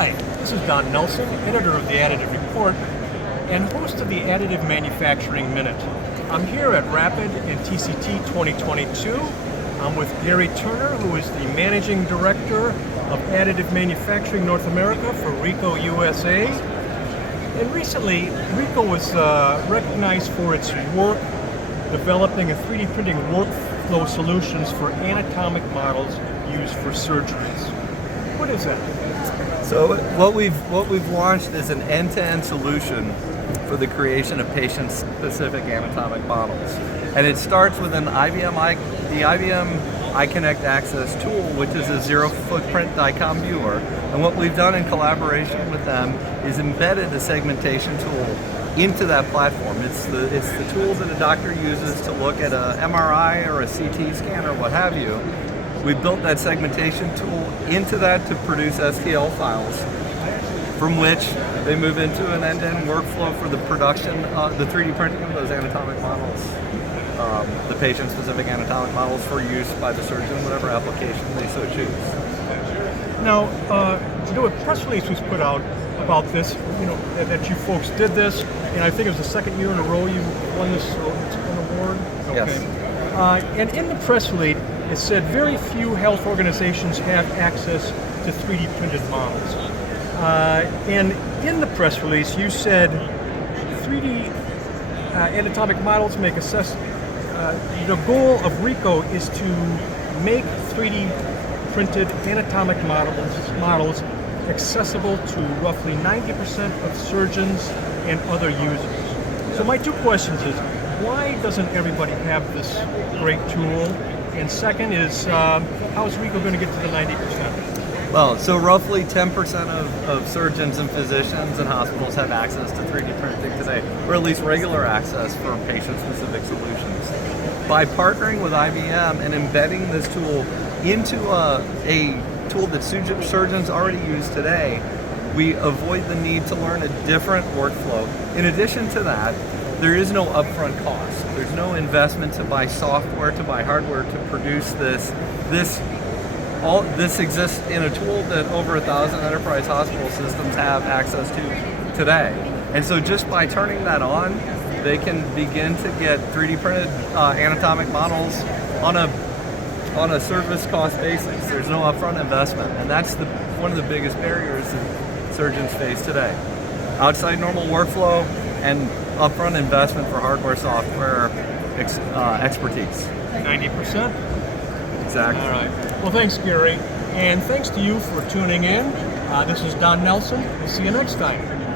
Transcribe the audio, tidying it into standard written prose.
Hi, this is Don Nelson, editor of the Additive Report and host of the Additive Manufacturing Minute. I'm here at RAPID TCT 2022. I'm with Gary Turner, who is the Managing Director of Additive Manufacturing North America for Ricoh USA. And recently, Ricoh was recognized for its work developing a 3D printing workflow solutions for anatomic models used for surgeries. What is that? So what we've launched is an end-to-end solution for the creation of patient-specific anatomic models, and it starts with the IBM iConnect Access tool, which is a zero-footprint DICOM viewer. And what we've done in collaboration with them is embedded a segmentation tool into that platform. It's the tool that a doctor uses to look at a MRI or a CT scan or what have you. We built that segmentation tool into that to produce STL files, from which they move into an end-to-end workflow for the production, the 3D printing of those anatomic models, the patient-specific anatomic models for use by the surgeon, whatever application they so choose. Now, a press release was put out about this, that you folks did this, and I think it was the second year in a row you won this award. Okay. Yes. And in the press release, it said very few health organizations have access to 3D printed models. And in the press release, you said 3D anatomic models make assess. The goal of Ricoh is to make 3D printed anatomic models accessible to roughly 90% of surgeons and other users. So my two questions is, why doesn't everybody have this great tool? And second is, how is Ricoh going to get to the 90%? Well, so roughly 10% of surgeons and physicians and hospitals have access to 3D printing today, or at least regular access for patient-specific solutions. By partnering with IBM and embedding this tool into a tool that surgeons already use today, we avoid the need to learn a different workflow. In addition to that, there is no upfront cost. There's no investment to buy software, to buy hardware to produce this. All this exists in a tool that over 1,000 enterprise hospital systems have access to today. And so just by turning that on, they can begin to get 3D printed anatomic models on a service cost basis. There's no upfront investment, and that's one of the biggest barriers that surgeons face today. Outside normal workflow and upfront investment for hardware, software, expertise. 90%? Exactly. All right. Well, thanks, Gary. And thanks to you for tuning in. This is Don Nelson. We'll see you next time.